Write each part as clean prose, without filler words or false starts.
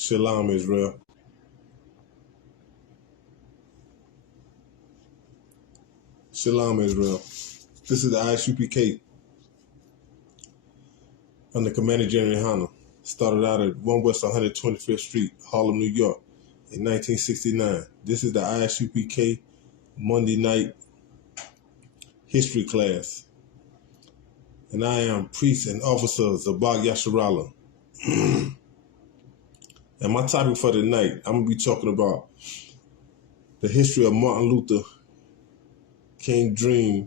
Shalom, Israel. Shalom, Israel. This is the I.S.U.P.K. under Commander Gen.YAHANNA. Started out at 1 West 125th Street, Harlem, New York, in 1969. This is the I.S.U.P.K. Monday night history class. And I am priest and officer Zabak Yasharala. And my topic for tonight, I'm going to be talking about the history of Martin Luther King's dream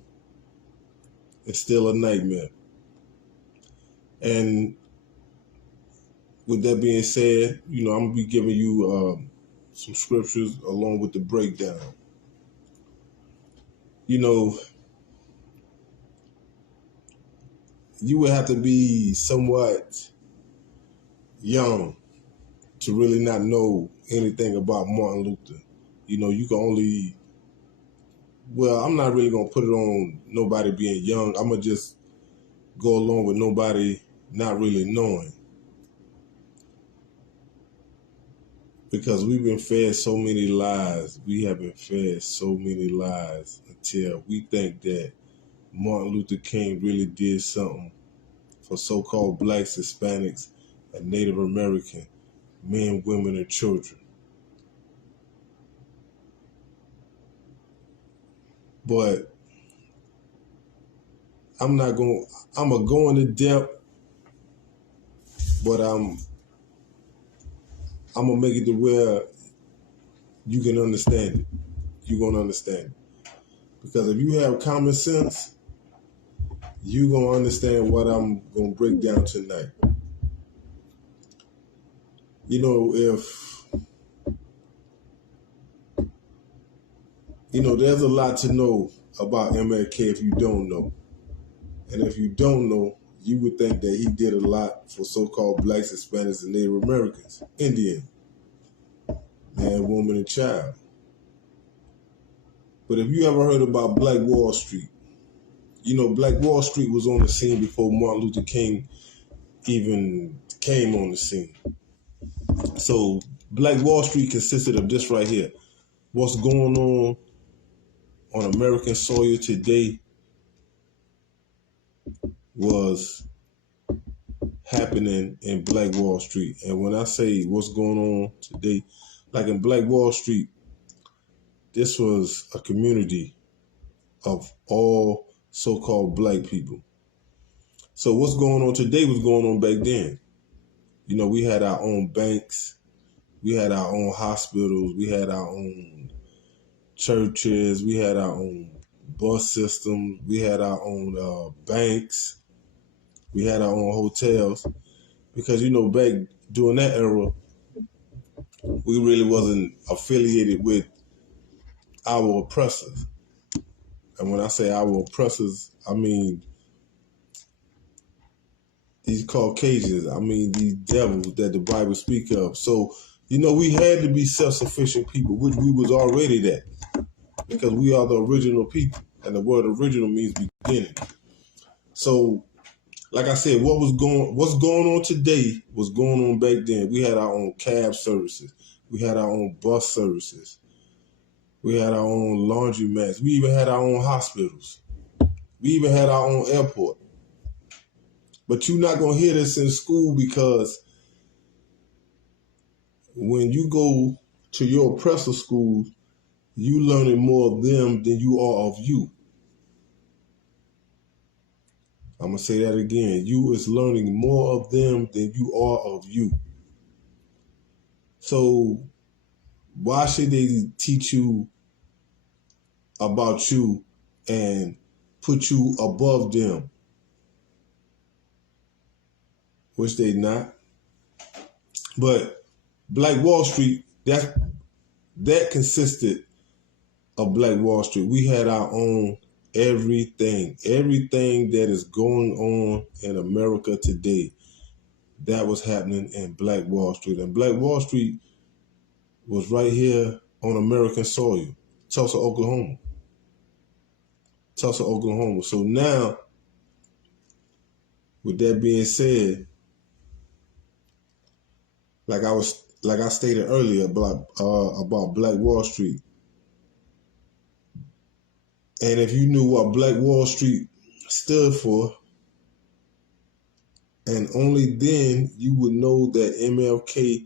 is still a nightmare. And with that being said, I'm going to be giving you some scriptures along with the breakdown. You would have to be somewhat young to really not know anything about Martin Luther. You can only, I'm not really going to put it on nobody being young. I'm going to just go along with nobody not really knowing. Because we've been fed so many lies. We have been fed so many lies until we think that Martin Luther King really did something for so-called blacks, Hispanics, and Native American men, women, and children. But I'm going to go into depth, but I'm going to make it to where you can understand it. You're going to understand it. Because if you have common sense, you're going to understand what I'm going to break down tonight. There's a lot to know about MLK if you don't know. And if you don't know, you would think that he did a lot for so-called blacks, Hispanics, and Native Americans, Indian, man, woman, and child. But if you ever heard about Black Wall Street, Black Wall Street was on the scene before Martin Luther King even came on the scene. So Black Wall Street consisted of this right here. What's going on American soil today was happening in Black Wall Street. And when I say what's going on today, like in Black Wall Street, this was a community of all so-called black people. So what's going on today was going on back then. We had our own banks, we had our own hospitals, we had our own churches, we had our own bus system, we had our own banks, we had our own hotels. Because, back during that era, we really wasn't affiliated with our oppressors. And when I say our oppressors, I mean these Caucasians, I mean these devils that the Bible speak of. So, we had to be self-sufficient people, which we was already that. Because we are the original people. And the word original means beginning. So, like I said, what's going on today was going on back then. We had our own cab services. We had our own bus services. We had our own laundromats. We even had our own hospitals. We even had our own airport. But you're not going to hear this in school, because when you go to your oppressor schools, you learning more of them than you are of you. I'm going to say that again. You is learning more of them than you are of you. So why should they teach you about you and put you above them? Which they not. But Black Wall Street, that consisted of Black Wall Street. We had our own everything that is going on in America today. That was happening in Black Wall Street. And Black Wall Street was right here on American soil, Tulsa, Oklahoma. So now, with that being said, like I was like I stated earlier about Black Wall Street. And if you knew what Black Wall Street stood for, and only then you would know that MLK,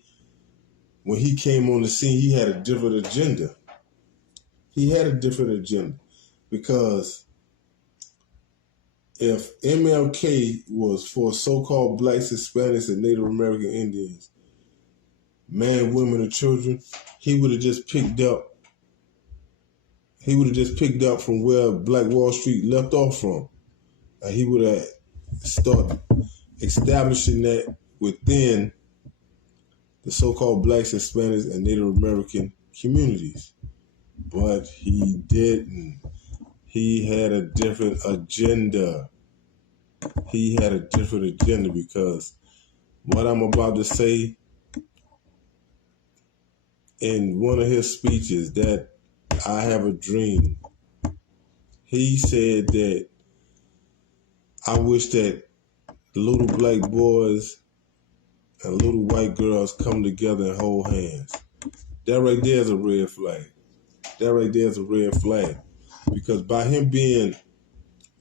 when he came on the scene, he had a different agenda. He had a different agenda because if MLK was for so-called blacks, Hispanics, and Native American Indians, men, women, and children, he would have just picked up. He would have just picked up from where Black Wall Street left off from, and he would have started establishing that within the so-called blacks, Hispanics, and Native American communities. But he didn't. He had a different agenda. He had a different agenda because what I'm about to say in one of his speeches, that I have a dream, he said that I wish that little black boys and little white girls come together and hold hands. That right there is a red flag. That right there is a red flag. Because by him being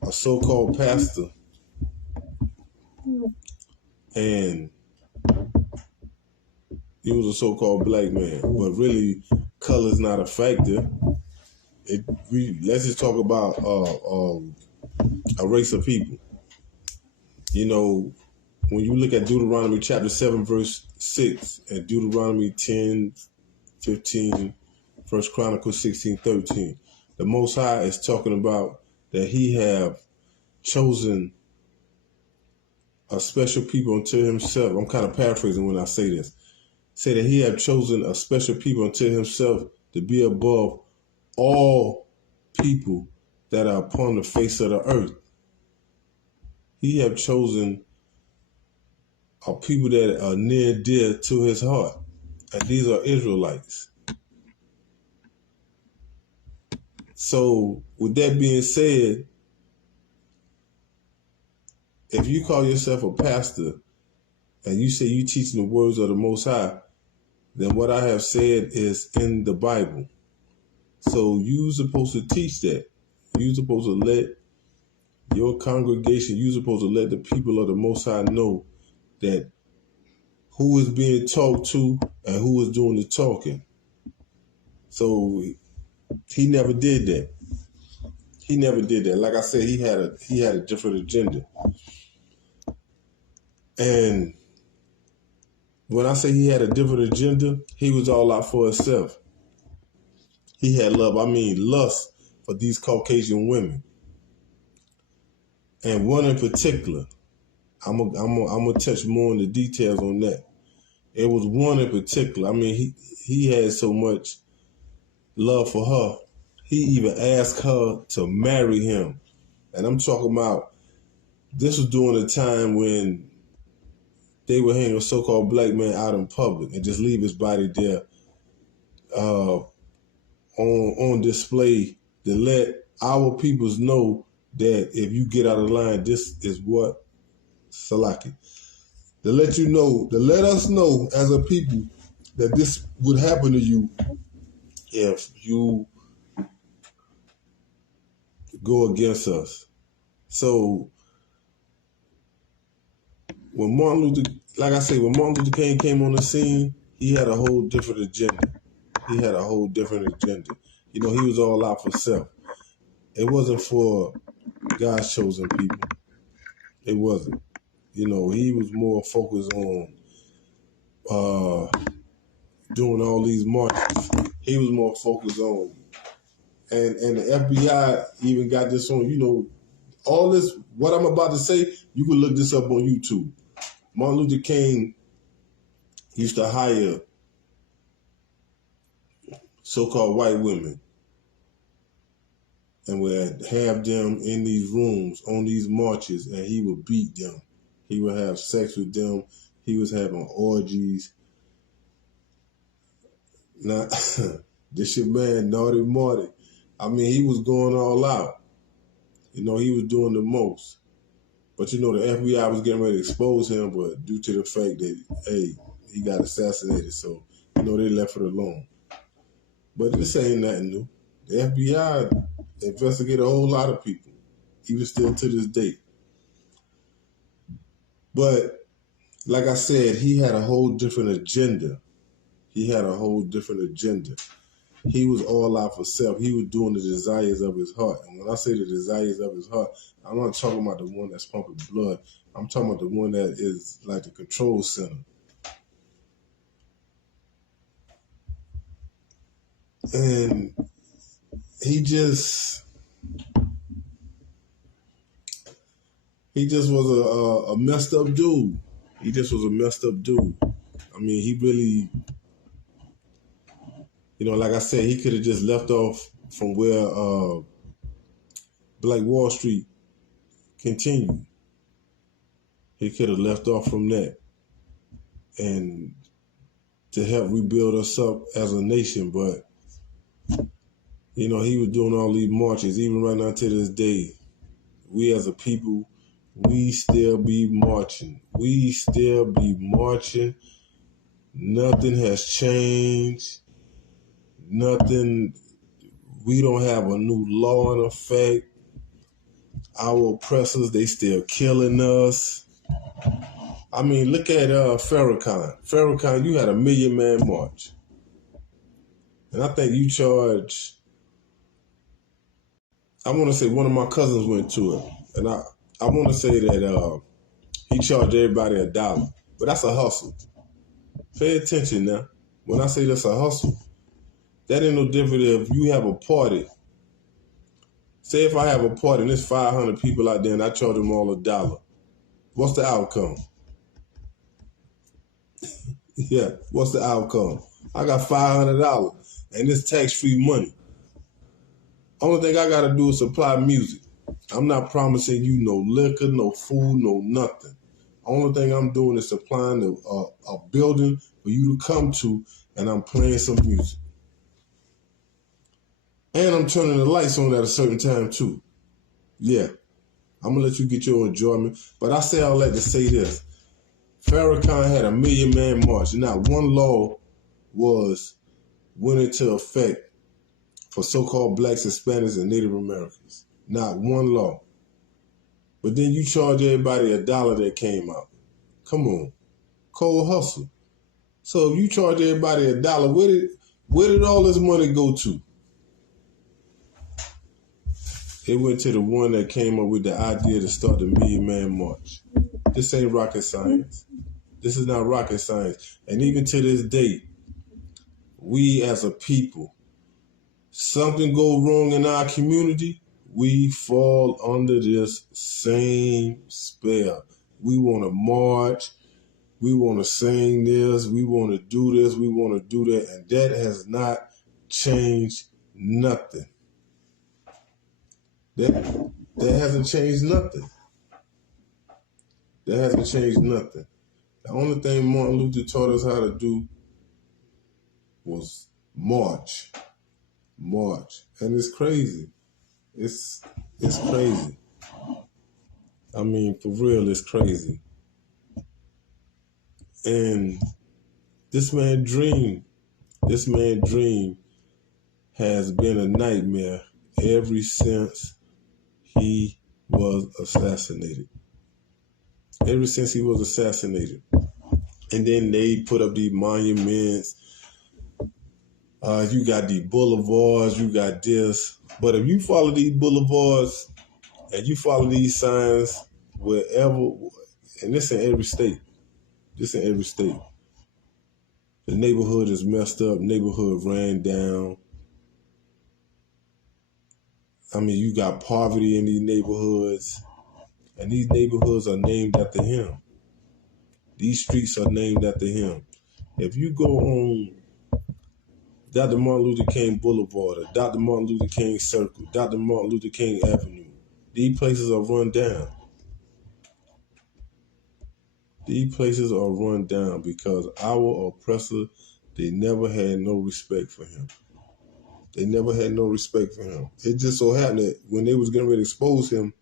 a so-called pastor and he was a so-called black man, but really color's not a factor. Let's just talk about a race of people. You know, when you look at Deuteronomy chapter 7, verse 6, and Deuteronomy 10, 15, 1 Chronicles 16, 13, the Most High is talking about that he have chosen a special people unto himself. I'm kind of paraphrasing when I say this. Say that he have chosen a special people unto himself to be above all people that are upon the face of the earth. He have chosen a people that are near and dear to his heart. And these are Israelites. So with that being said, if you call yourself a pastor and you say you teaching the words of the Most High, then what I have said is in the Bible. So you're supposed to teach that. You're supposed to let your congregation, you're supposed to let the people of the Most High know that who is being talked to and who is doing the talking. So he never did that. He never did that. Like I said, he had a different agenda. And when I say he had a different agenda, he was all out for himself. He had lust for these Caucasian women. And one in particular, I'm gonna touch more in the details on that. It was one in particular. I mean, he had so much love for her. He even asked her to marry him. And I'm talking about, this was during a time when they would hang a so-called black man out in public and just leave his body there on display to let our peoples know that if you get out of line, this is what Salaki. To let you know, to let us know as a people that this would happen to you if you go against us. So when Martin Luther King came on the scene, he had a whole different agenda. He had a whole different agenda. You know, he was all out for self. It wasn't for God's chosen people. It wasn't. You know, he was more focused on doing all these marches. He was more focused on, and the FBI even got this on, you know, all this, what I'm about to say, you can look this up on YouTube. Martin Luther King used to hire so-called white women and would have them in these rooms on these marches, and he would beat them. He would have sex with them. He was having orgies. Now, this your man, Naughty Marty. I mean, he was going all out. You know, he was doing the most. But, you know, the FBI was getting ready to expose him, but due to the fact that, hey, he got assassinated. So, they left it alone. But this ain't nothing new. The FBI investigate a whole lot of people, even still to this day. But like I said, he had a whole different agenda. He was all out for self. He was doing the desires of his heart. And when I say the desires of his heart, I'm not talking about the one that's pumping blood. I'm talking about the one that is like the control center. And he just was a messed up dude. He just was a messed up dude. I mean, he really, like I said, he could have just left off from where Black Wall Street continued. He could have left off from that and to help rebuild us up as a nation. But, he was doing all these marches. Even right now to this day, we as a people, we still be marching. Nothing has changed. Nothing. We don't have a new law in effect. Our oppressors, they still killing us. I mean, look at Farrakhan. Farrakhan, you had a 1 million man march. And I think you charge, I want to say one of my cousins went to it. And I want to say that he charged everybody $1. But that's a hustle. Pay attention now. When I say that's a hustle, that ain't no different if you have a party. Say if I have a party and there's 500 people out there and I charge them all $1. What's the outcome? Yeah, what's the outcome? I got $500 and it's tax-free money. Only thing I got to do is supply music. I'm not promising you no liquor, no food, no nothing. Only thing I'm doing is supplying a building for you to come to, and I'm playing some music. And I'm turning the lights on at a certain time too. Yeah, I'm going to let you get your enjoyment. But I say all that to say this. Farrakhan had a 1 million man march. Not one law went into effect for so-called blacks, Hispanics, and Native Americans. Not one law. But then you charge everybody $1 that came out. Come on. Cold hustle. So if you charge everybody $1, where did all this money go to? It went to the one that came up with the idea to start the 1 million man march. This ain't rocket science. This is not rocket science. And even to this day, we as a people, something go wrong in our community, we fall under this same spell. We want to march. We want to sing this. We want to do this. We want to do that. And that has not changed nothing. That hasn't changed nothing. That hasn't changed nothing. The only thing Martin Luther taught us how to do was march. March. And it's crazy. It's crazy. I mean, for real, it's crazy. And this man's dream has been a nightmare ever since he was assassinated. Ever since he was assassinated. And then they put up these monuments. You got these boulevards, you got this. But if you follow these boulevards and you follow these signs wherever, and this in every state. The neighborhood is messed up. Neighborhood ran down. I mean, you got poverty in these neighborhoods. And these neighborhoods are named after him. These streets are named after him. If you go on Dr. Martin Luther King Boulevard, or Dr. Martin Luther King Circle, Dr. Martin Luther King Avenue, these places are run down. These places are run down because our oppressor, they never had no respect for him. They never had no respect for him. It just so happened that when they was getting ready to expose him,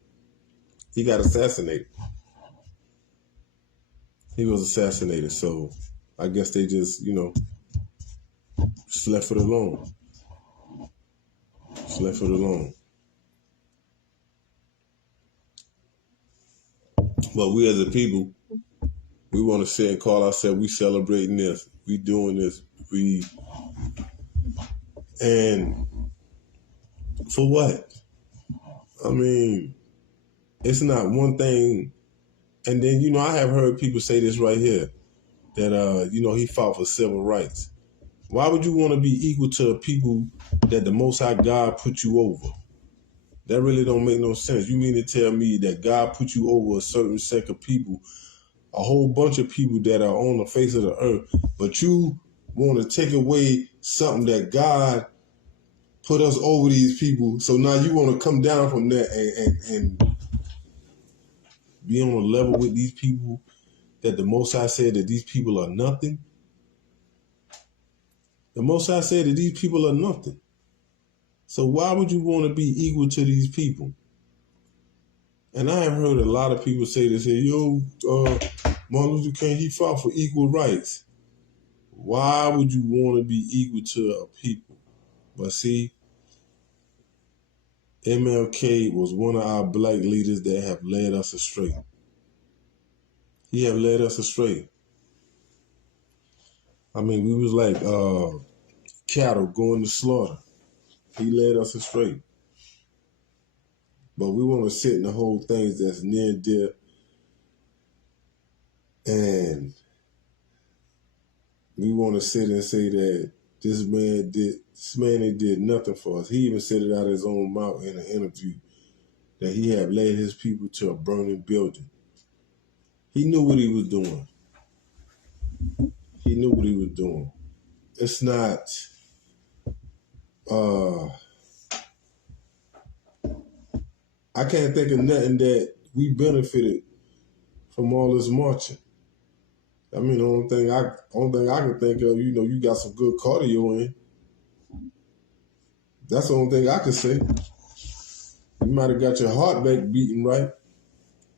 he got assassinated. He was assassinated. So I guess they just, just left it alone. Just left it alone. But we as a people, we want to say and call ourselves, we celebrating this, we doing this, and for what? I mean, it's not one thing. And then, I have heard people say this right here, that, he fought for civil rights. Why would you want to be equal to people that the Most High God put you over? That really don't make no sense. You mean to tell me that God put you over a certain set of people, a whole bunch of people that are on the face of the earth, but you want to take away something that God put us over these people, so now you want to come down from that and be on a level with these people that the Most High said that these people are nothing? The Most High said that these people are nothing. So why would you want to be equal to these people? And I have heard a lot of people say this, Martin Luther King, he fought for equal rights. Why would you want to be equal to a people? But see, MLK was one of our black leaders that have led us astray. He have led us astray. I mean, we was like cattle going to slaughter. He led us astray. But we want to sit and hold things that's near and dear, and we want to sit and say that this man did nothing for us. He even said it out of his own mouth in an interview that he had led his people to a burning building. He knew what he was doing. He knew what he was doing. It's not I can't think of nothing that we benefited from all this marching. I mean, the only thing I can think of, you got some good cardio in. That's the only thing I can say. You might have got your heart rate beating right.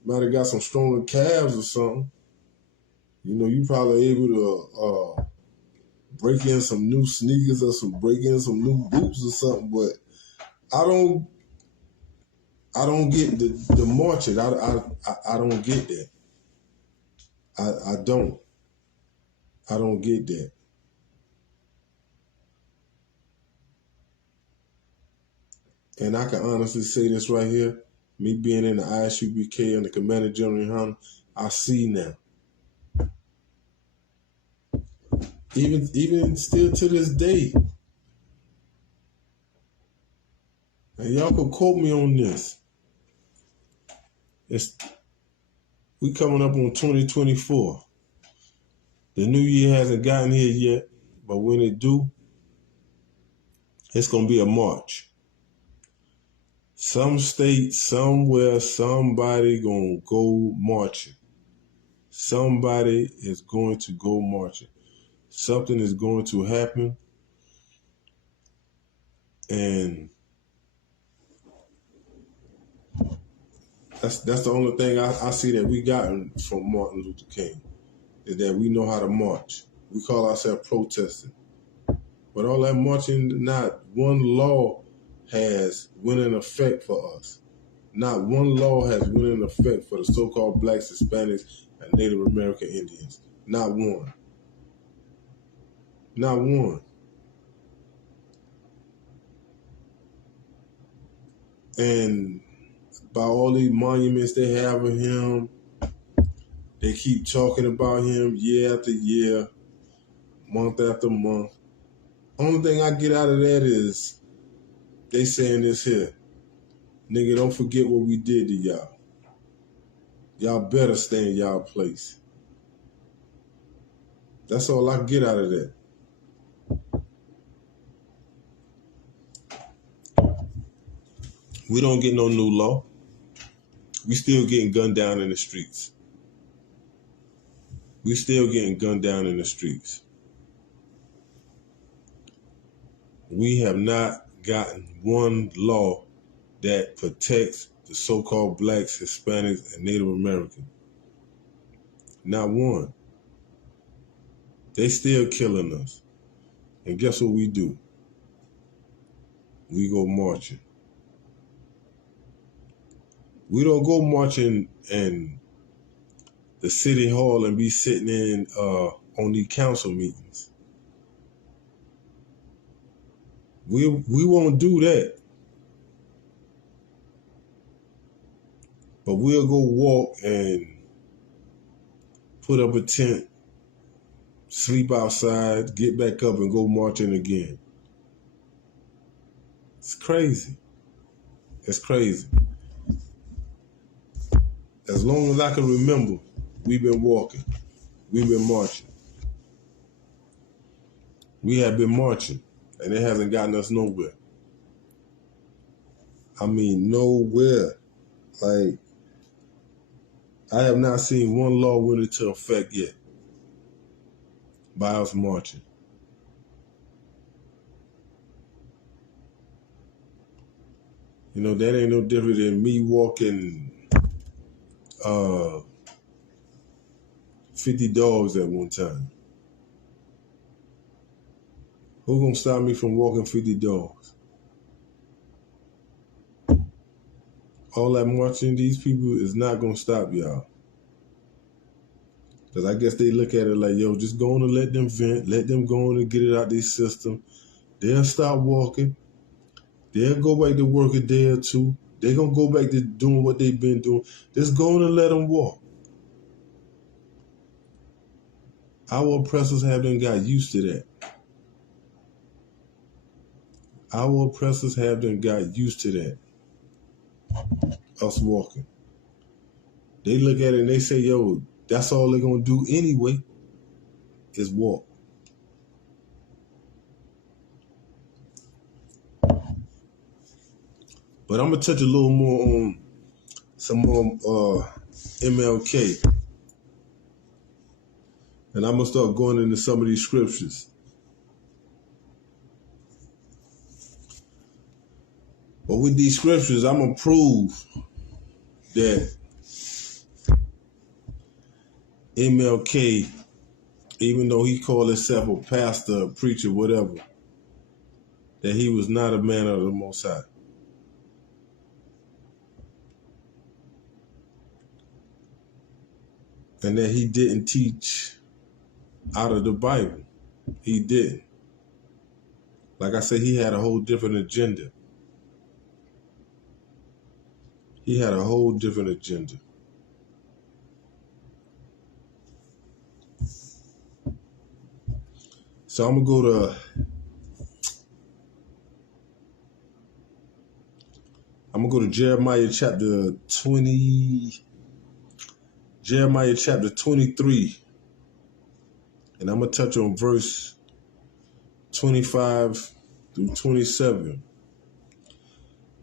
Might have got some stronger calves or something. You probably able to break in some new sneakers or break in some new boots or something. But I don't get the marching. I don't get that. I don't. I don't get that. And I can honestly say this right here. Me being in the I.S.U.P.K and the Commander General YAHANNA, I see now. Even still to this day. And y'all can quote me on this. We coming up on 2024. The new year hasn't gotten here yet, but when it do, it's going to be a march. Some state, somewhere, somebody going to go marching. Somebody is going to go marching. Something is going to happen. And that's the only thing I see that we gotten from Martin Luther King, is that we know how to march. We call ourselves protesting. But all that marching, not one law has went in effect for us. Not one law has went in effect for the so-called blacks, Hispanics, and Native American Indians. Not one. Not one. And by all these monuments they have of him, they keep talking about him year after year, month after month. Only thing I get out of that is they saying this here. Nigga, don't forget what we did to y'all. Y'all better stay in y'all place. That's all I get out of that. We don't get no new law. We still getting gunned down in the streets. We still getting gunned down in the streets. We have not gotten one law that protects the so-called blacks, Hispanics, and Native Americans. Not one. They still killing us. And guess what we do? We go marching. We don't go marching in the city hall and be sitting in on these council meetings. We won't do that. But we'll go walk and put up a tent, sleep outside, get back up and go marching again. It's crazy. It's crazy. As long as I can remember, we've been walking. We've been marching. We have been marching, and it hasn't gotten us nowhere. I mean, nowhere. Like, I have not seen one law went into effect yet by us marching. You know, that ain't no different than me walking 50 dogs at one time. Who gonna stop me from walking 50 dogs? All that marching, these people is not gonna stop y'all. Because I guess they look at it like, yo, just go on and let them vent, let them go on and get it out their system. They'll stop walking. They'll go back to work a day or two. They're gonna go back to doing what they've been doing. Just go on and let them walk. Our oppressors haven't got used to that. Our oppressors haven't got used to that. Us walking. They look at it and they say, yo, that's all they're gonna do anyway, is walk. But I'm gonna touch a little more on some more MLK. And I'm gonna start going into some of these scriptures. But with these scriptures, I'm gonna prove that MLK, even though he called himself a pastor, a preacher, whatever, that he was not a man of the Most High. And that he didn't teach out of the Bible. He didn't. Like I said, he had a whole different agenda. He had a whole different agenda. So I'm gonna go to Jeremiah chapter 23, and I'm gonna touch on verse 25 through 27.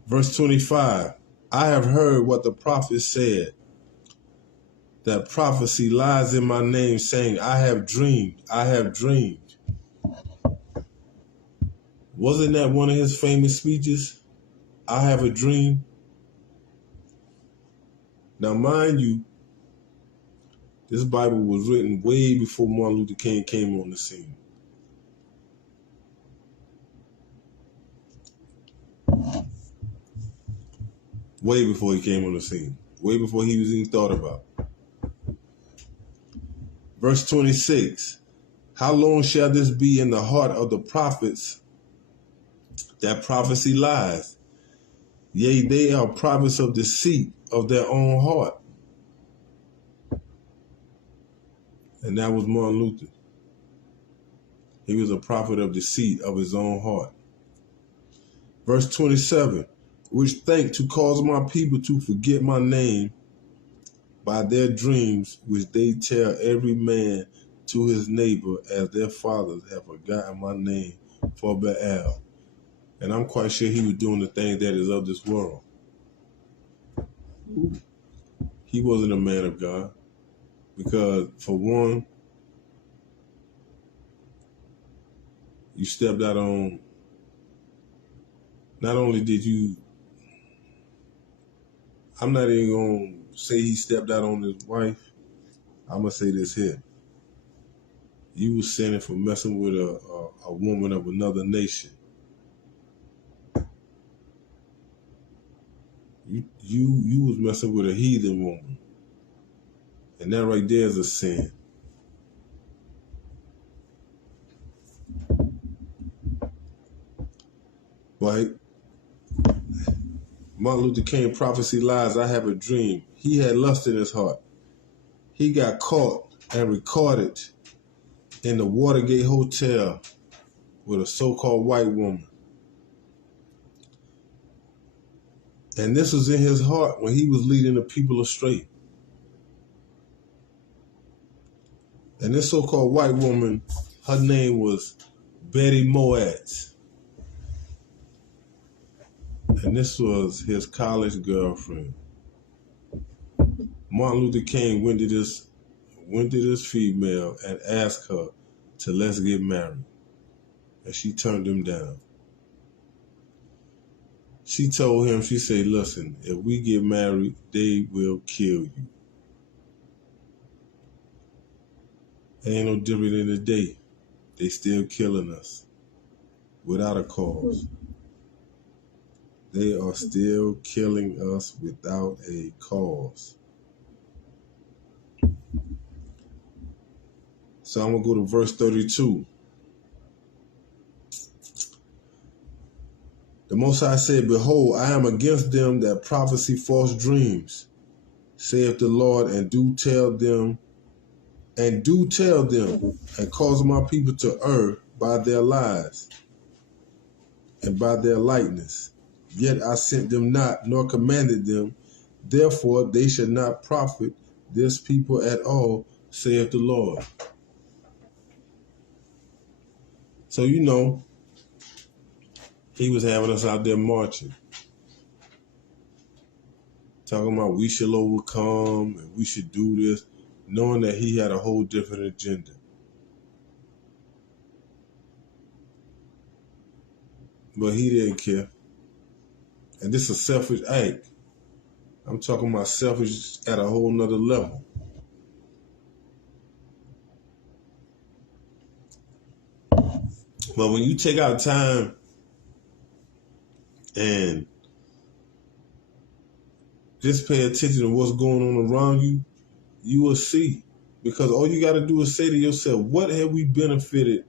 Verse 25, I have heard what the prophet said, that prophecy lies in my name, saying, I have dreamed, I have dreamed. Wasn't that one of his famous speeches? I have a dream. Now, mind you, this Bible was written way before Martin Luther King came on the scene. Way before he came on the scene. Way before he was even thought about. Verse 26, how long shall this be in the heart of the prophets, that prophecy lies? Yea, they are prophets of deceit of their own heart. And that was Martin Luther. He was a prophet of deceit of his own heart. Verse 27, which think to cause my people to forget my name by their dreams, which they tell every man to his neighbor, as their fathers have forgotten my name for Baal. And I'm quite sure he was doing the thing that is of this world. He wasn't a man of God. Because, for one, you stepped out on, not only did you, I'm not even going to say he stepped out on his wife. I'm going to say this here. You was sinning for messing with a woman of another nation. You was messing with a heathen woman. And that right there is a sin. Right? Martin Luther King prophecy lies, I have a dream. He had lust in his heart. He got caught and recorded in the Watergate Hotel with a so-called white woman. And this was in his heart when he was leading the people astray. And this so-called white woman, her name was Betty Moatz. And this was his college girlfriend. Martin Luther King went to this female and asked her to let's get married. And she turned him down. She told him, she said, listen, if we get married, they will kill you. Ain't no different than today. They still killing us without a cause. They are still killing us without a cause. So I'm going to go to verse 32. The Most High said, behold, I am against them that prophesy false dreams, saith the Lord, and do tell them, and cause my people to err by their lies and by their lightness. Yet I sent them not, nor commanded them. Therefore they should not profit this people at all, saith the Lord. So, you know, he was having us out there marching, talking about we shall overcome and we should do this, knowing that he had a whole different agenda. But he didn't care. And this is a selfish act. I'm talking about selfish at a whole nother level. But when you take out time and just pay attention to what's going on around you, you will see. Because all you got to do is say to yourself, what have we benefited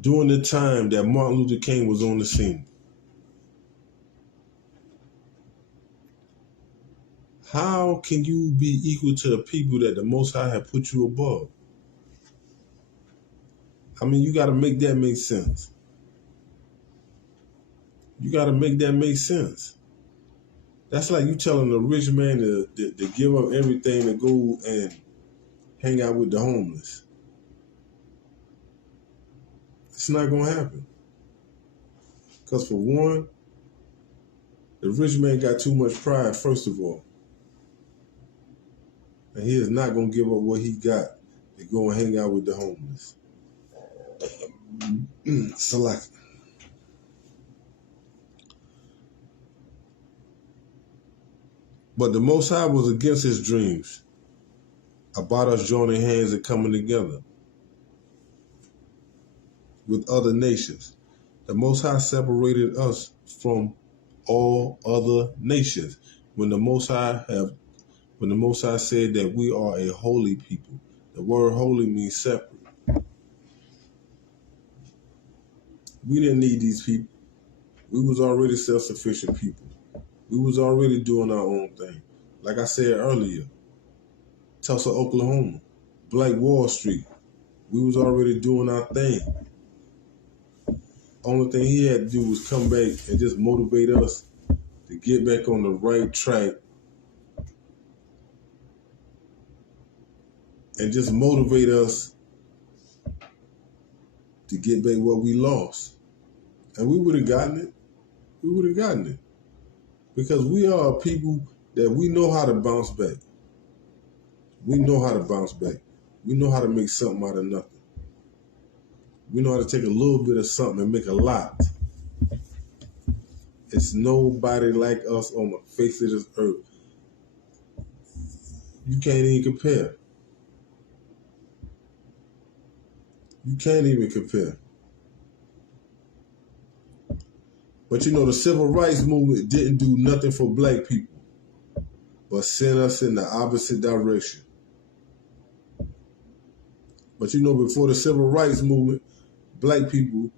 during the time that Martin Luther King was on the scene? How can you be equal to the people that the Most High have put you above? I mean, you got to make that make sense. You got to make that make sense. That's like you telling a rich man to give up everything to go and hang out with the homeless. It's not going to happen. Because for one, the rich man got too much pride, first of all. And he is not going to give up what he got to go and hang out with the homeless. Select. But the Most High was against his dreams about us joining hands and coming together with other nations. The Most High separated us from all other nations. When the Most High said that we are a holy people, the word holy means separate. We didn't need these people. We was already self-sufficient people. We was already doing our own thing. Like I said earlier, Tulsa, Oklahoma, Black Wall Street, we was already doing our thing. Only thing he had to do was come back and just motivate us to get back on the right track and just motivate us to get back what we lost. And we would have gotten it. We would have gotten it. Because we are a people that we know how to bounce back. We know how to bounce back. We know how to make something out of nothing. We know how to take a little bit of something and make a lot. It's nobody like us on the face of this earth. You can't even compare. You can't even compare. But you know, the civil rights movement didn't do nothing for black people, but sent us in the opposite direction. But you know, before the civil rights movement, black people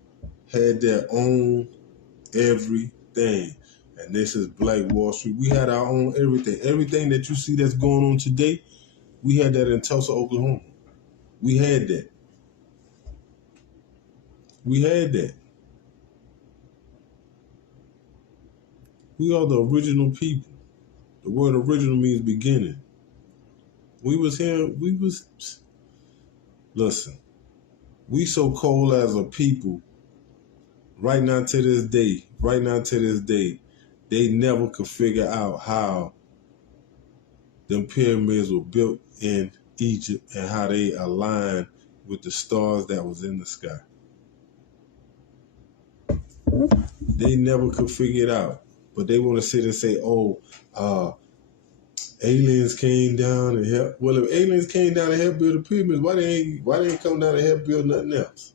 had their own everything. And this is Black Wall Street. We had our own everything. Everything that you see that's going on today, we had that in Tulsa, Oklahoma. We had that. We had that. We are the original people. The word original means beginning. We was here, listen, we so cold as a people right now to this day, they never could figure out how them pyramids were built in Egypt and how they align with the stars that was in the sky. They never could figure it out. But they want to sit and say, aliens came down and helped. Well, if aliens came down and helped build the pyramids, why they ain't come down and help build nothing else?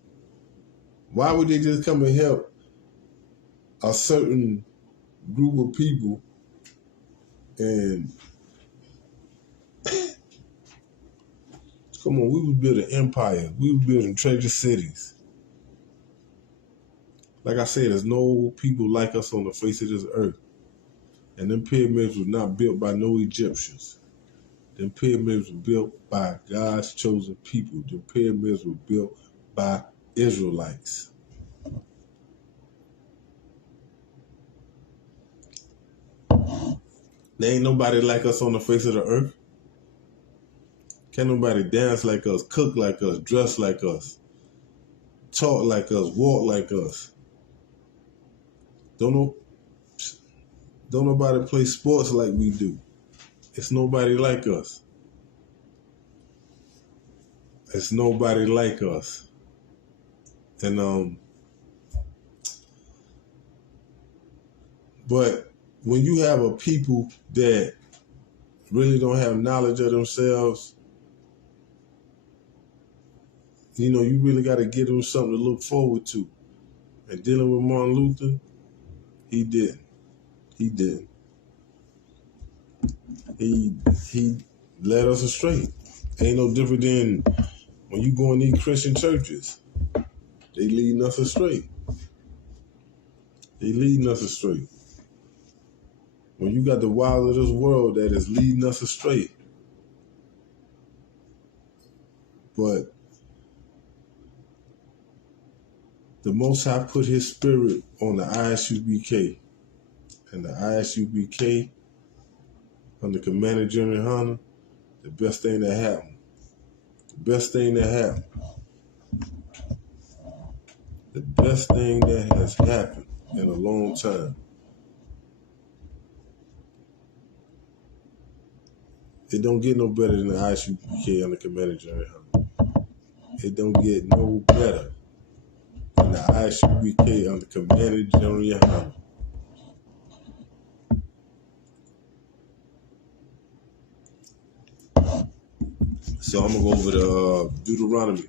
Why would they just come and help a certain group of people and come on, we was building empires. We was building treasure cities. Like I said, there's no people like us on the face of this earth. And them pyramids were not built by no Egyptians. Them pyramids were built by God's chosen people. Them pyramids were built by Israelites. There ain't nobody like us on the face of the earth. Can't nobody dance like us, cook like us, dress like us, talk like us, walk like us. Don't nobody play sports like we do. It's nobody like us. It's nobody like us. And but when you have a people that really don't have knowledge of themselves, you know, you really got to give them something to look forward to. And dealing with Martin Luther, he didn't. He didn't. He led us astray. Ain't no different than when you go in these Christian churches. They leading us astray. They leading us astray. When you got the wild of this world that is leading us astray. But the Most High put his spirit on the I.S.U.P.K. And the I.S.U.P.K. under Commander GEN.YAHANNA, the best thing that happened. The best thing that happened. The best thing that has happened in a long time. It don't get no better than the I.S.U.P.K. under Commander GEN.YAHANNA. It don't get no better than the I.S.U.P.K. under Commander GEN.YAHANNA. So I'm going to go over to Deuteronomy.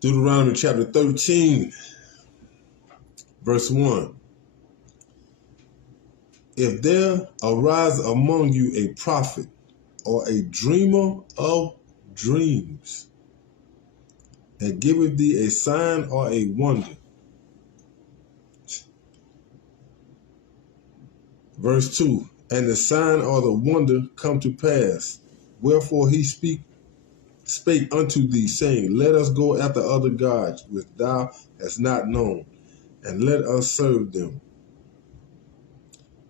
Deuteronomy chapter 13, verse 1. If there arise among you a prophet or a dreamer of dreams, and giveth thee a sign or a wonder. Verse 2. And the sign or the wonder come to pass, wherefore he spake unto thee, saying, let us go after other gods which thou hast not known, and let us serve them.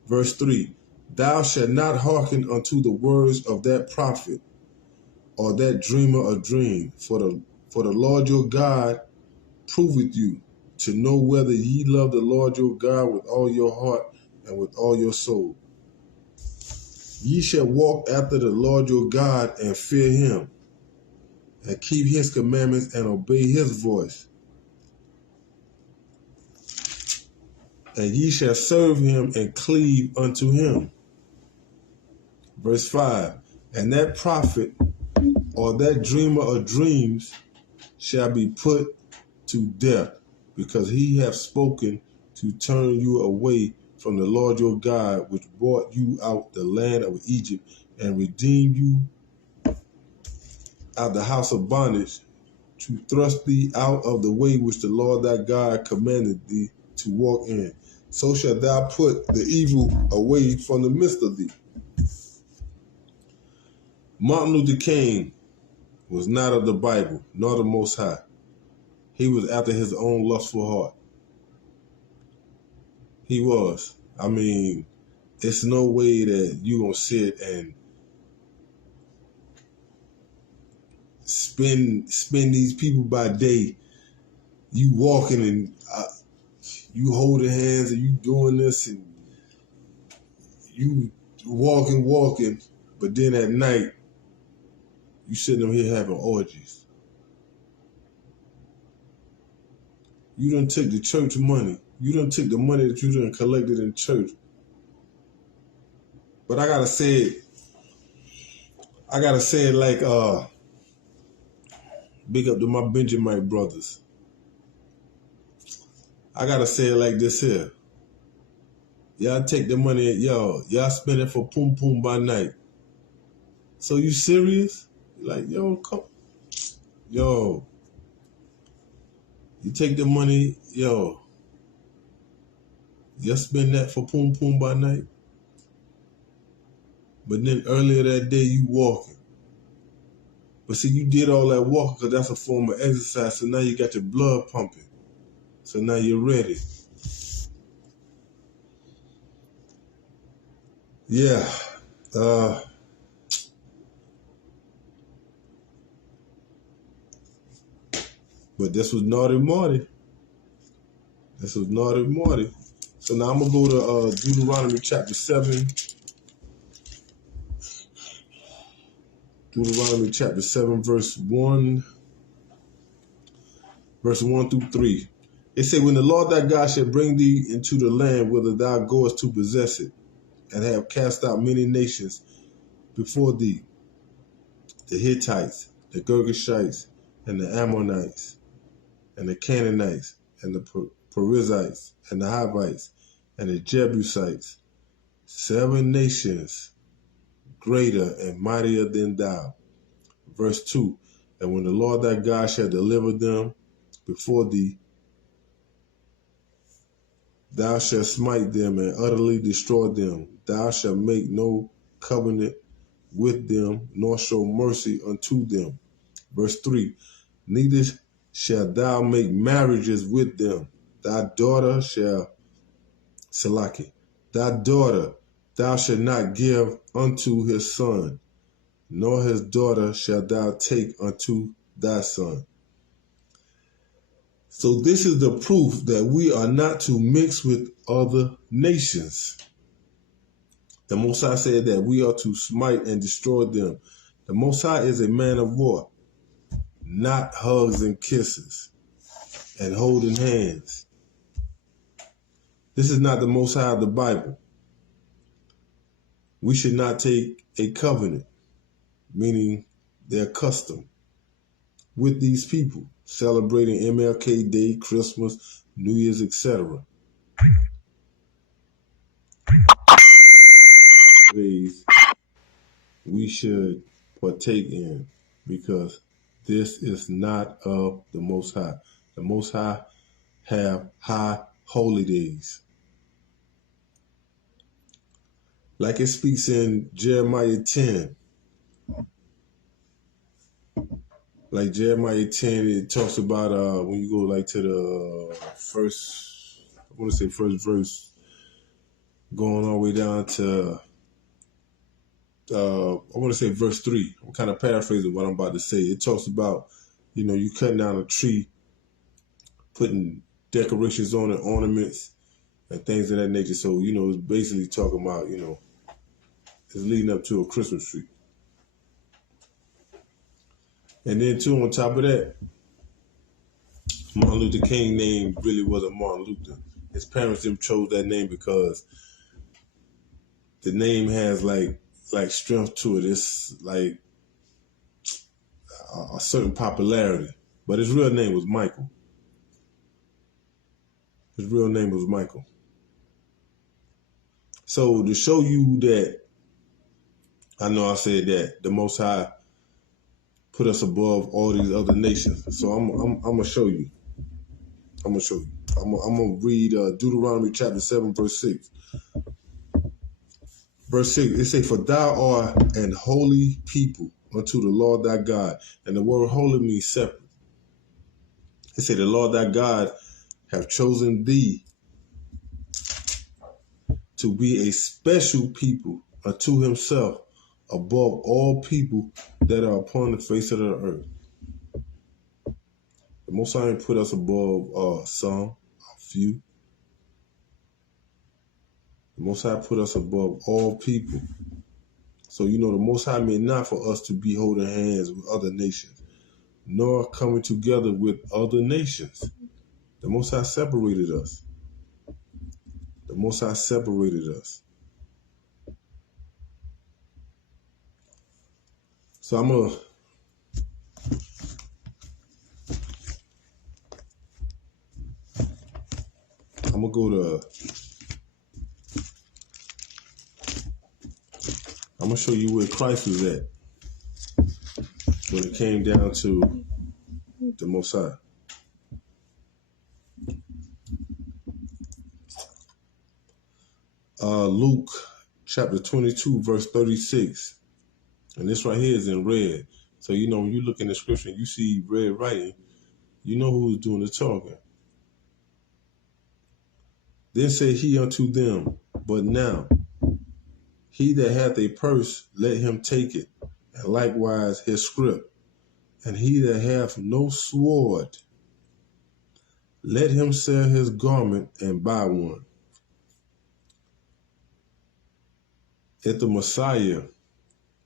Verse 3. Thou shalt not hearken unto the words of that prophet or that dreamer of dreams, for the Lord your God proveth you to know whether ye love the Lord your God with all your heart and with all your soul. Ye shall walk after the Lord your God and fear him, and keep his commandments and obey his voice, and ye shall serve him and cleave unto him. Verse 5, and that prophet or that dreamer of dreams shall be put to death, because he hath spoken to turn you away from the Lord your God, which brought you out the land of Egypt and redeemed you out the house of bondage, to thrust thee out of the way which the Lord thy God commanded thee to walk in. So shalt thou put the evil away from the midst of thee. Martin Luther King was not of the Bible, nor the Most High. He was after his own lustful heart. He was. I mean, it's no way that you gonna sit and spend these people by day. You walking and you holding hands and you doing this and you walking, but then at night you sitting up here having orgies. You done took the church money. You done took the money that you done collected in church. But I gotta say it like big up to my Benjamite brothers. I gotta say it like this here. Y'all take the money, y'all spend it for poom poom by night. So you serious? Like, yo, you take the money, y'all spend that for poom poom by night. But then earlier that day you walking. But see, you did all that walking because that's a form of exercise. So now you got your blood pumping. So now you're ready. Yeah. But this was Naughty Marty. So now I'm going to go to Deuteronomy chapter 7. Deuteronomy chapter 7, verse 1 through 3. It said, when the Lord thy God shall bring thee into the land whither thou goest to possess it, and have cast out many nations before thee, the Hittites, the Girgashites, and the Ammonites, and the Canaanites, and the Perizzites, and the Hivites, and the Jebusites, 7 nations greater and mightier than thou. Verse 2, and when the Lord thy God shall deliver them before thee, thou shalt smite them and utterly destroy them. Thou shalt make no covenant with them, nor show mercy unto them. Verse 3, neither shalt thou make marriages with them. Thy daughter thou shalt not give unto his son, nor his daughter shalt thou take unto thy son. So this is the proof that we are not to mix with other nations. The Most High said that we are to smite and destroy them. The Most High is a man of war, not hugs and kisses and holding hands. This is not the Most High of the Bible. We should not take a covenant, meaning their custom, with these people, celebrating MLK Day, Christmas, New Year's, etc. Days we should partake in, because this is not of the Most High. The Most High have high holy days. Like it speaks in Jeremiah 10. Like Jeremiah 10, it talks about when you go like to the first verse, going all the way down to I want to say verse 3. I'm kind of paraphrasing what I'm about to say. It talks about, you cutting down a tree, putting decorations on it, ornaments, and things of that nature. So, it's basically talking about, it's leading up to a Christmas tree. And then, too, on top of that, Martin Luther King name really wasn't Martin Luther. his parents them chose that name because the name has like strength to it. It's like a certain popularity. But his real name was Michael. His real name was Michael. So to show you that, I know I said that the Most High put us above all these other nations. So I'm gonna show you. I'm gonna read Deuteronomy chapter 7, verse 6. Verse 6, it says, "For thou art an holy people unto the Lord thy God." And the word holy means separate. It said, "The Lord thy God have chosen thee to be a special people unto himself above all people that are upon the face of the earth." The Most High put us above some, a few. The Most High put us above all people. So, the Most High meant not for us to be holding hands with other nations, nor coming together with other nations. The Most High separated us. The Most High separated us. So I'm gonna go to. I'm gonna show you where Christ was at when it came down to the Most High. Luke chapter 22, verse 36. And this right here is in red. So, when you look in the scripture and you see red writing, you know who's doing the talking. Then said he unto them, "But now, he that hath a purse, let him take it, and likewise his scrip. And he that hath no sword, let him sell his garment and buy one." If the Messiah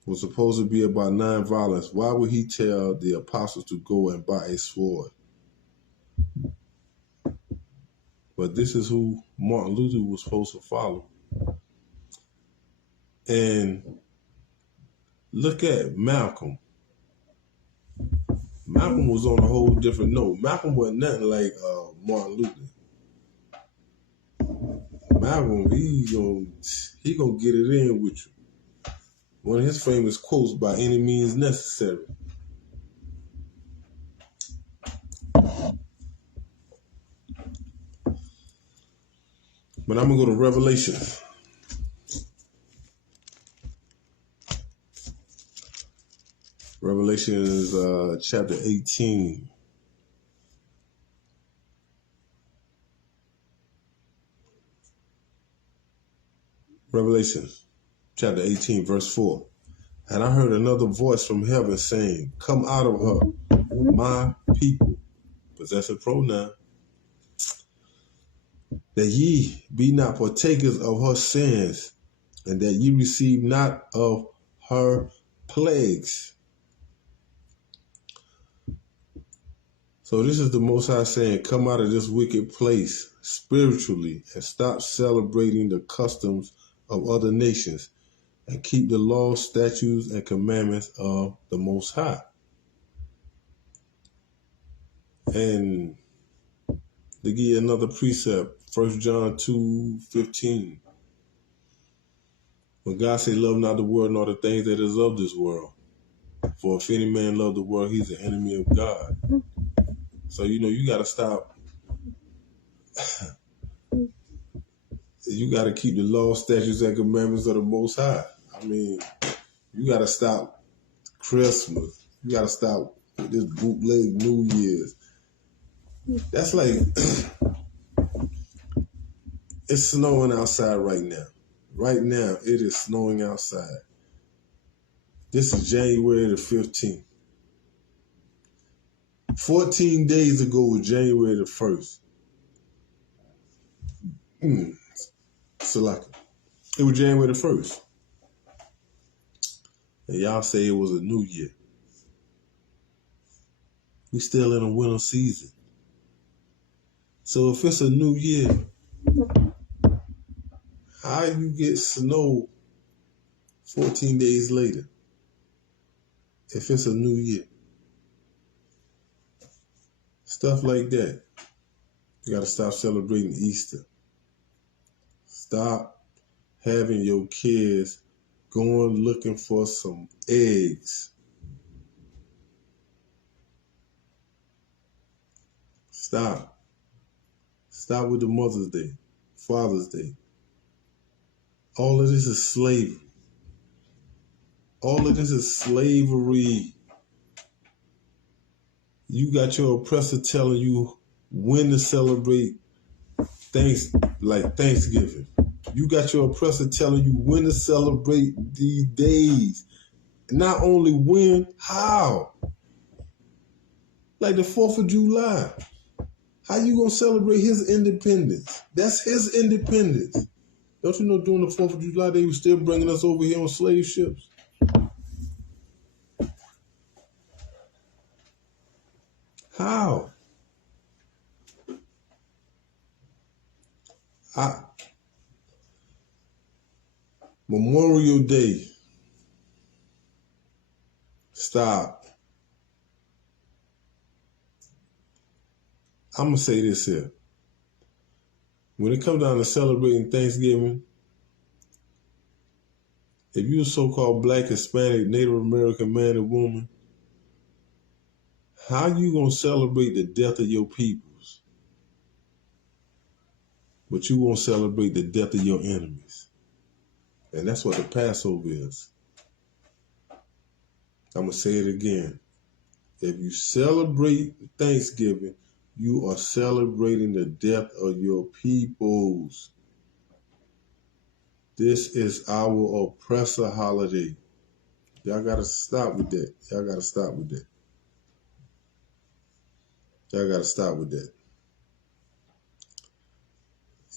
was supposed to be about nonviolence, why would he tell the apostles to go and buy a sword? But this is who Martin Luther was supposed to follow. And look at Malcolm. Malcolm was on a whole different note. Malcolm wasn't nothing like Martin Luther. Malcolm, he gonna get it in with you. One of his famous quotes, "By any means necessary." But I'm gonna go to Revelation. Revelation is chapter 18. Revelation chapter 18, verse 4. "And I heard another voice from heaven saying, Come out of her, my people," possessive pronoun, "that ye be not partakers of her sins, and that ye receive not of her plagues." So this is the Most High saying, come out of this wicked place spiritually and stop celebrating the customs of other nations and keep the laws, statutes, and commandments of the Most High. And to give you another precept, 1 John 2:15. When God said, "Love not the world nor the things that is of this world. For if any man love the world, he's an enemy of God." So, you got to stop. You got to keep the law, statutes, and commandments of the Most High. I mean, you got to stop Christmas. You got to stop with this bootleg New Year's. That's like, it's snowing outside right now. Right now, it is snowing outside. This is January the 15th. 14 days ago was January the 1st. Salaka. It was January the 1st. And y'all say it was a new year. We still in a winter season. So if it's a new year, How you get snow 14 days later if it's a new year? Stuff like that. You gotta stop celebrating Easter. Stop having your kids going looking for some eggs. Stop. Stop with the Mother's Day, Father's Day. All of this is slavery. All of this is slavery. You got your oppressor telling you when to celebrate like Thanksgiving. You got your oppressor telling you when to celebrate these days. Not only when, how. Like the 4th of July. How you gonna celebrate his independence? That's his independence. Don't you know during the 4th of July they were still bringing us over here on slave ships? How? Memorial Day. Stop. I'm going to say this here. When it comes down to celebrating Thanksgiving, if you're a so-called Black, Hispanic, Native American man or woman, how you going to celebrate the death of your peoples, but you won't celebrate the death of your enemies? And that's what the Passover is. I'm going to say it again. If you celebrate Thanksgiving, you are celebrating the death of your peoples. This is our oppressor holiday. Y'all got to stop with that. Y'all got to stop with that. Y'all got to stop with that.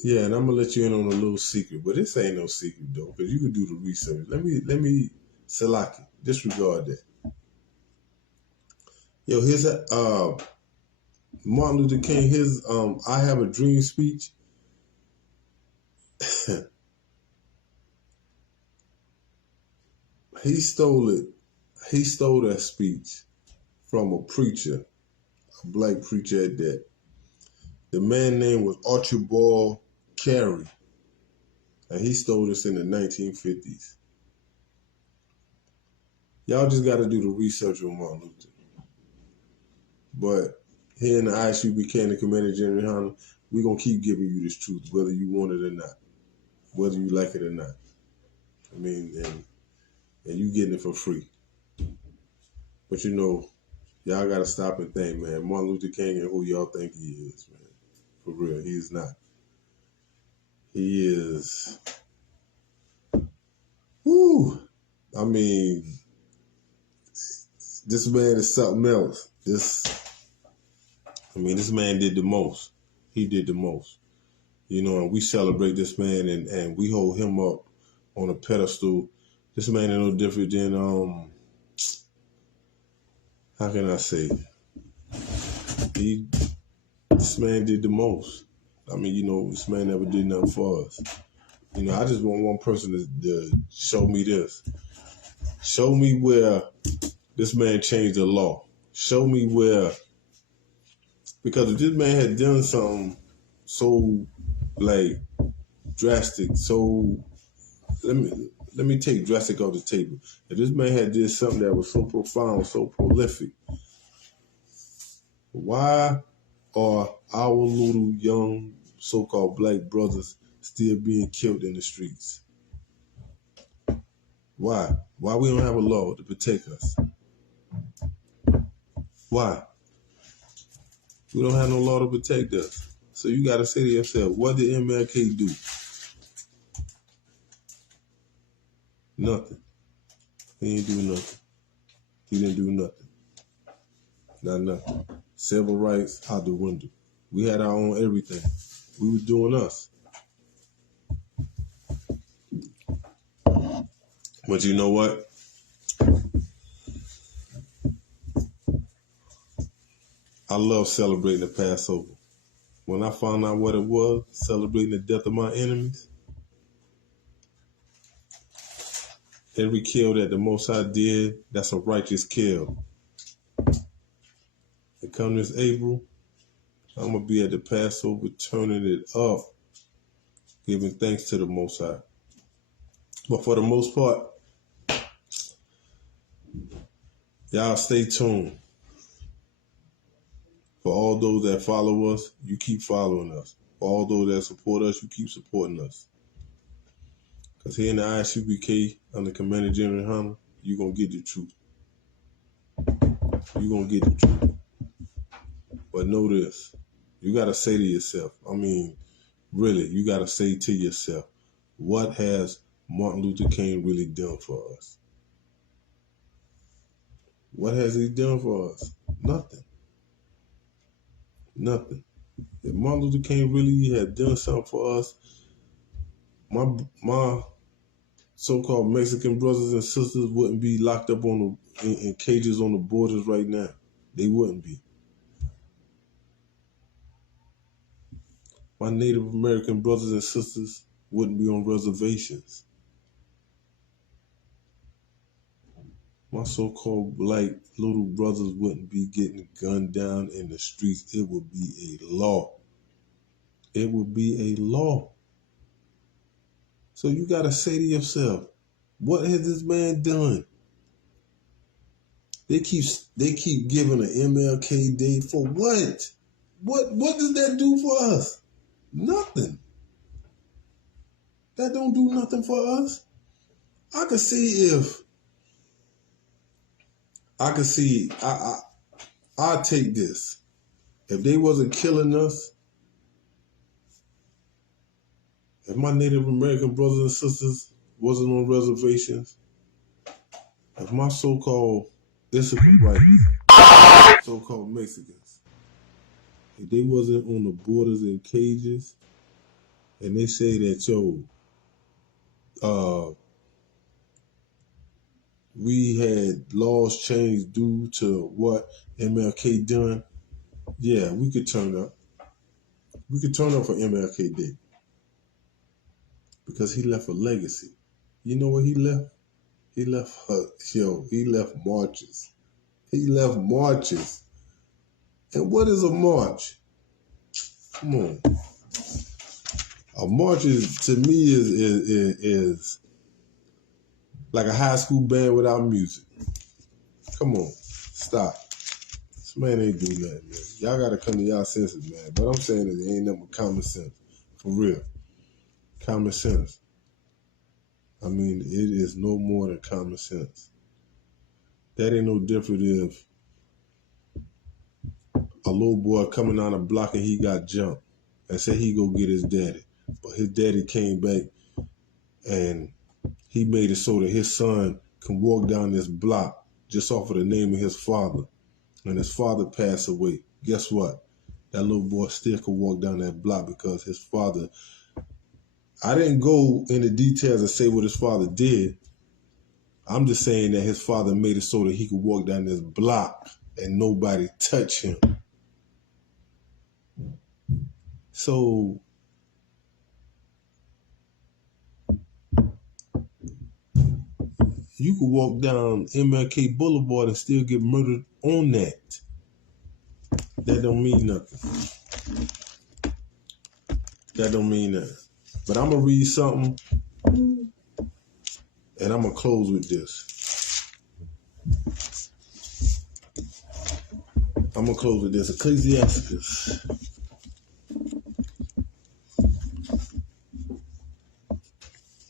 Yeah, and I'm going to let you in on a little secret, but this ain't no secret, though, because you can do the research. Let me select it. Disregard that. Yo, here's Martin Luther King, his I Have a Dream speech. He stole it. He stole that speech from a preacher, a Black preacher at that. The man's name was Archibald Carey, and he stole this in the 1950s. Y'all just got to do the research on Martin Luther. But here in the I.S.U.P.K and the Commander Gen.YAHANNA, we're going to keep giving you this truth, whether you want it or not, whether you like it or not. I mean, and you getting it for free. But you know, y'all got to stop and think, man. Martin Luther King and who y'all think he is, man. For real, he is not. He is, whoo, I mean, this man is something else. This man did the most. He did the most. You know, and we celebrate this man and we hold him up on a pedestal. This man is no different than, how can I say? This man did the most. I mean, you know, this man never did nothing for us. You know, I just want one person to show me this. Show me where this man changed the law. Show me where, because if this man had done something so like drastic, so let me take drastic off the table. If this man had did something that was so profound, so prolific, why are our little young so-called Black brothers still being killed in the streets? Why? Why we don't have a law to protect us? Why? We don't have no law to protect us. So you got to say to yourself, what did MLK do? Nothing. He didn't do nothing. He didn't do nothing. Not nothing. Civil rights out the window. We had our own everything. We were doing us. But you know what? I love celebrating the Passover. When I found out what it was, celebrating the death of my enemies, Every kill that the Most High did, that's a righteous kill. And come this April, I'm going to be at the Passover turning it up, giving thanks to the Most High. But for the most part, y'all stay tuned. For all those that follow us, you keep following us. For all those that support us, you keep supporting us. Because here in the I.S.U.P.K, under Commander GEN.YAHANNA, you're going to get the truth. You're going to get the truth. But know this. You got to say to yourself, really, you got to say to yourself, what has Martin Luther King really done for us? What has he done for us? Nothing. Nothing. If Martin Luther King really had done something for us, my so-called Mexican brothers and sisters wouldn't be locked up in cages on the borders right now. They wouldn't be. My Native American brothers and sisters wouldn't be on reservations. My so-called black little brothers wouldn't be getting gunned down in the streets. It would be a law. It would be a law. So you got to say to yourself, what has this man done? They keep giving an MLK Day for what? What does that do for us? Nothing. That don't do nothing for us. I'll take this. If they wasn't killing us, if my Native American brothers and sisters wasn't on reservations, if my so-called Israelites, so-called Mexicans, if they wasn't on the borders in cages, and they say that, we had laws changed due to what MLK done, yeah, we could turn up. We could turn up for MLK Day. Because he left a legacy. You know what he left? He left marches. He left marches. And what is a march? Come on. A march to me is like a high school band without music. Come on. Stop. This man ain't do nothing, man. Y'all gotta come to y'all senses, man. But I'm saying it ain't nothing but common sense. For real. Common sense. It is no more than common sense. That ain't no different if a little boy coming down the block and he got jumped and said he go get his daddy. But his daddy came back and he made it so that his son can walk down this block just off of the name of his father. And his father passed away. Guess what? That little boy still could walk down that block because his father... I didn't go into details and say what his father did. I'm just saying that his father made it so that he could walk down this block and nobody touch him. So you could walk down MLK Boulevard and still get murdered on that. That don't mean nothing. That don't mean nothing. But I'm going to read something, and I'm going to close with this. I'm going to close with this. Ecclesiastes.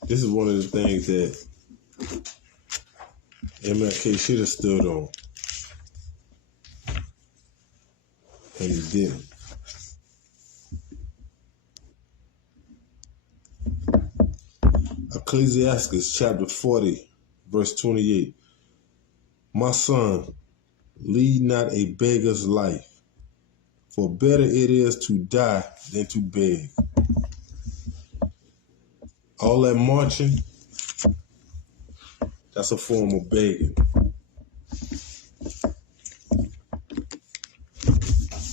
This is one of the things that MLK should have stood on. And he didn't. Ecclesiastes chapter 40, verse 28. My son, lead not a beggar's life, for better it is to die than to beg. All that marching, that's a form of begging.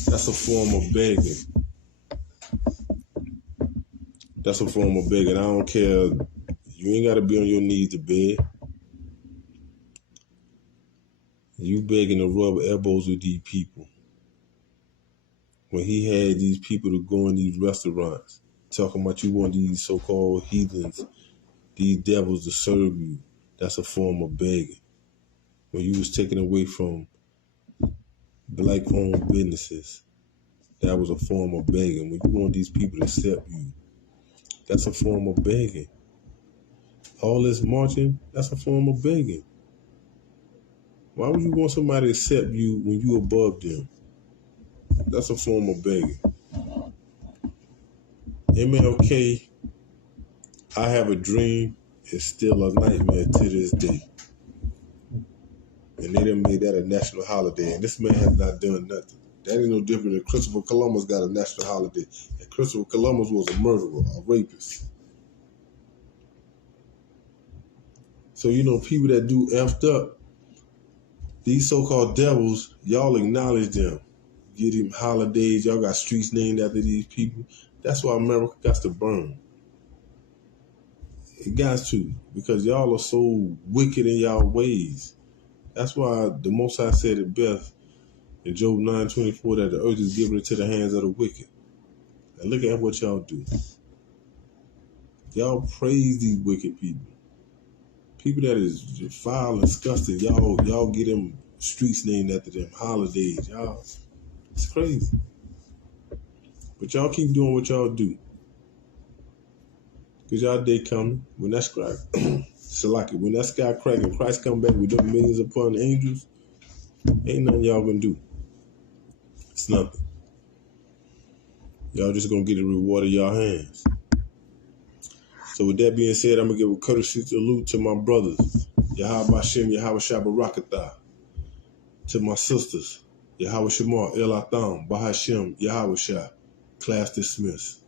That's a form of begging. That's a form of begging. I don't care. You ain't got to be on your knees to beg. You begging to rub elbows with these people when he had these people to go in these restaurants talking about you want these so-called heathens, these devils to serve you. That's a form of begging. When you was taken away from black-owned businesses, that was a form of begging. When you want these people to accept you, that's a form of begging. All this marching, that's a form of begging. Why would you want somebody to accept you when you above them? That's a form of begging. MLK, I Have a Dream, is still a nightmare to this day. And they done made that a national holiday. And this man has not done nothing. That ain't no different than Christopher Columbus got a national holiday. And Christopher Columbus was a murderer, a rapist. So, people that do effed up, these so-called devils, y'all acknowledge them. Give them holidays. Y'all got streets named after these people. That's why America got to burn. It got to. Because y'all are so wicked in y'all ways. That's why the Most High said it best in Job 9:24 that the earth is given into the hands of the wicked. And look at what y'all do. Y'all praise these wicked people. People that is foul and disgusting. Y'all get them streets named after them, holidays. Y'all, it's crazy. But y'all keep doing what y'all do. Because y'all day coming, when that sky, when that sky crack and Christ come back with them millions upon angels, ain't nothing y'all gonna do. It's nothing. Y'all just gonna get the reward of y'all hands. So with that being said, I'm gonna give a courtesy salute to my brothers, Yahweh Hashem, Yahweh Shabbarakatah. To my sisters, Yahweh Shemar, El Atham, Bahashem, Yahweh Shah. Class dismissed.